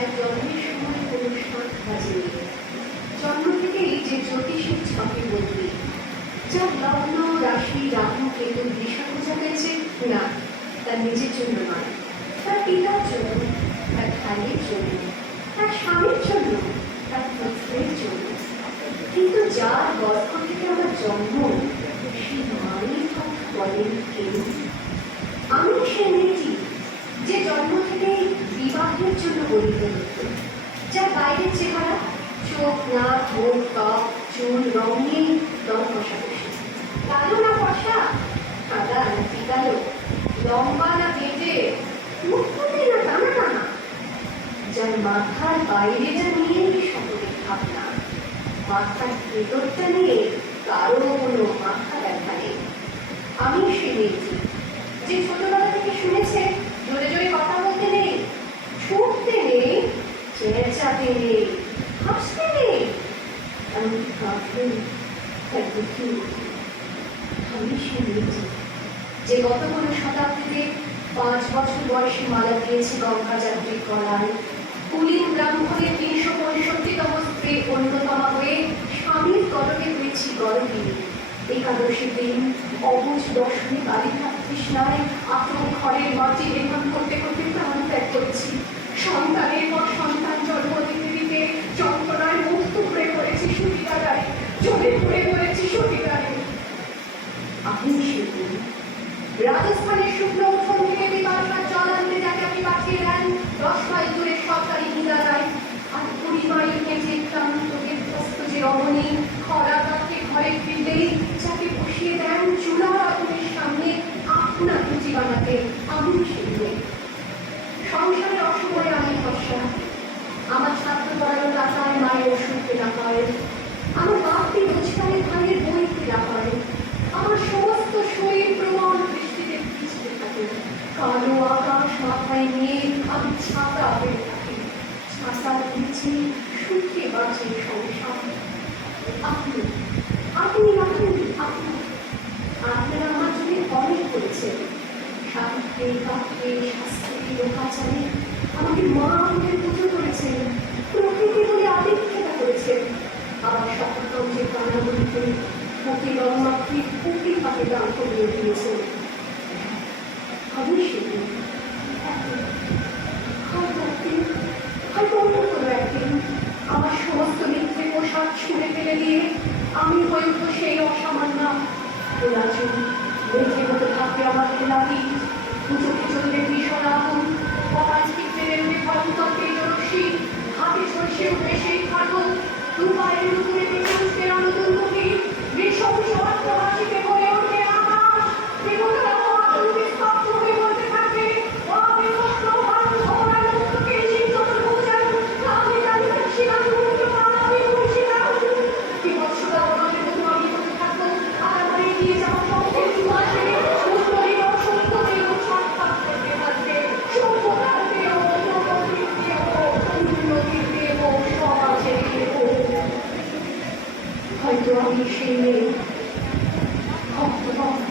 যার জন্মের সময় কোনো শাঁখ বাজেনি, জন্ম থেকেই যে জ্যোতিষের ছকে বদলি, যার লগ্ন রাশি রাহু কেতু দিশা বোঝা গেছে না, তার নিজের জন্য নয়, তার পিতার জন্য, তার ভাইয়ের জন্য, তার স্বামীর জন্য, তার পুত্রের জন্য। কিন্তু যার গর্ভ থেকে আমার জন্ম, সেই মায়ের কথা বলেন কেউ? আমি সে মেয়েটি যে জন্ম থেকেই বিবাহের জন্য গঠিত হত, যার বাইরের চেহারা, চোখ, নাক, মুখ, ত্বক, চুল রং নিয়ে রং কষাকষি, কালো না ফর্সা, সাদা নাকি কালো, লম্বা না বেটে, মুখ ফুটে না টানা টানা, যার মাথার বাইরেটা নিয়েই সকলের ভাবনা, মাথার ভেতরটা নিয়ে কারো কোনো মাথা ব্যথা নেই। আমি সে মেয়েটি যে ছোটবেলা থেকে শুনেছে জোরে জোরে কথা বলতে নেই, ছুটতে নেই, চেঁচাতে নেই, হাসতে নেই, আমি কাঁদতে তার দুঃখী। আমি সে মেয়েটি যে গত কোনো শতাব্দীতে 5 বছর বয়সে মালা দিয়েছে গঙ্গা যাত্রীর গলায়, কুলীন ব্রাহ্মণের 365তম স্ত্রী অন্যতমা হয়ে স্বামীর কটকে হয়েছি গর্বিনী। একাদশীর দিন অবুঝ দশমী বালিকা তৃষ্ণায় আপনার ঘরের মাটি লেখন করতে করতে প্রাণ ত্যাগ করেছি। সন্তানের পর সন্তান জন্ম দিতে দিতে যন্ত্রণায় মুখ টুকরে পড়েছি সতীকাগারে, জ্বলে পড়ে পড়েছি সতীকারে। আমি সেদিন রাজস্থানের শুক্র উঠোন থেকে বিপাশার জল আনতে যাকে আপনি পাঠিয়ে দেন 10 মাইল দূরে সরকারি নিদারায়, আর 20 মাইল হেঁটে ক্লান্ত বিধ্বস্ত যে রমণী খরা কাটে ঘরে ফিরলেই যাকে বসিয়ে দেন চুলার আগুনের সামনে আপনার রুচি বানাতে, আমি সেদিন। সংসারের অসময়ে আমি ভরসা, আমার ছাত্র পড়ানো টাকায় মায়ের ওষুধ কেনা হয়, আমার বাপটি রোজগারের ভাইয়ের বই কেনা হয়, আমার সমস্ত শরীর প্রমাণ বৃষ্টিতে ভিজতে থাকে, কালো আকাশ মাথায় নিয়ে আমি ছাতা হয়ে থাকি, ছাতার নিচে সুখে বাঁচে সংসার। আপনি আপনি আপনি আপনি আপনারা আমার জন্য অনেক করেছেন, সাহিত্যে কাব্যে শাস্ত্রে লোকাচারে আমাকে মা আমাদের পুজো করেছেন, প্রকৃতি বলে আদিক্ষেতা করেছেন, আবার শপথে কানাগুলিতে মুখে রং মাখিয়ে পুঁটি পাকে দান করিয়ে দিয়েছেন। আমি সেদিন হয়তো অন্য কোনো একদিন আমার সমস্ত মিথ্যে পোশাক ছুঁড়ে ফেলে দিয়ে আমি হয়তো সেই অসামান্য খোলা চুল, মেঘের মতো থাকে আমার খেলাপি, চোখে চললে ভীষণ আগুন, কপাল ঠিকতে নেমে ভয়ঙ্কর তেজস্বী, হাতে ঝলসে উঠবে সেই ফাটল, দুপায়ের উপরে বেঁচে উঠবে নতুন মুখী, ভীষণ স্বার্থ হাসিতে ভরে ওঠে আকাশ, দেবতারা আতঙ্কে স্তব্ধ হয়ে বলতে থাকে, হয়তো আমি সেই মেয়ে ভক্তভক্ত